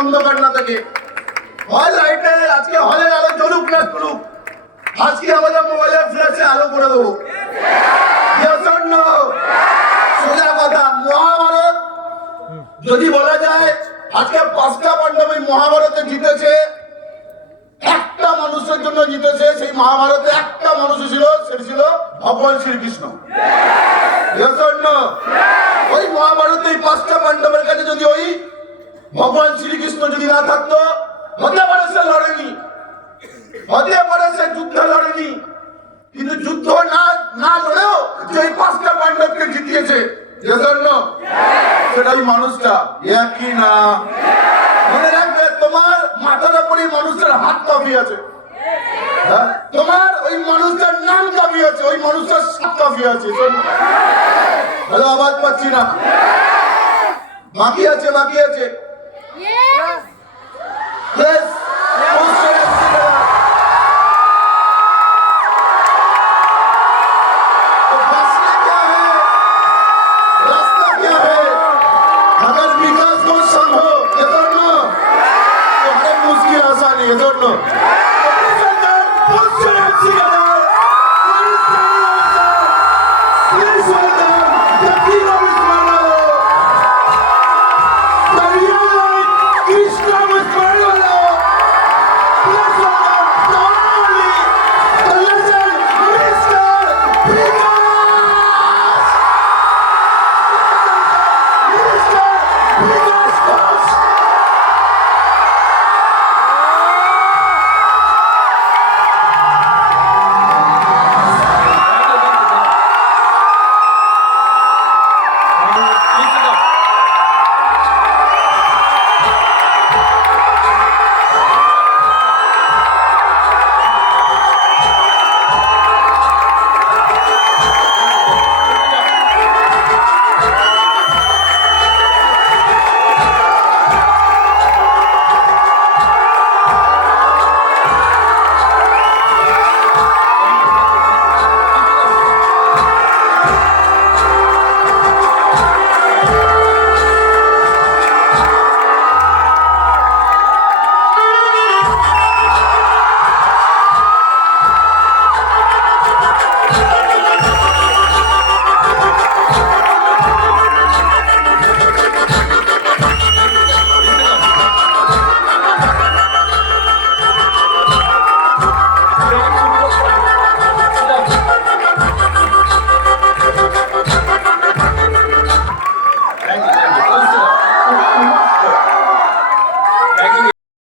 অন্ধকার না থাকে। হল লাইটে আজকে হলের আলো জ্বলুক না জ্বলুক, আজকে আমাদের মোবাইলের ফ্ল্যাশে আলো করে দেবো। সোজা কথা, মহাভারত যদি বলা যায় আজকে 5টা পাণ্ডব এই মহাভারতে জিতেছে, একটা মানুষের জন্য জিতেছে। সেই মহাভারতে একটা মানুষ ছিল, সেটা ছিল ভগবান শ্রীকৃষ্ণ। ওই মহাভারতে এই 5টা পাণ্ডবের কাছে যদি ওই ভগবান শ্রীকৃষ্ণ যদি না থাকতো, হতে পারে সে লড়েনি, হতে পারে সে যুদ্ধ লড়েনি, কিন্তু যুদ্ধ না লড়েও যে 5টা পাণ্ডবকে জিতিয়েছে, সেটা ওই মানুষটা একই না। মনে রাখবে, তোমার মাথার উপরে মানুষের হাত কাঁপি আছে, তোমার ওই মানুষটার নাম কাঁপি আছে, ওই মানুষটার সাত কাঁপি আছে। হ্যালো, আওয়াজ পাচ্ছি না, বাকি আছে, বাকি আছে। Yes. No.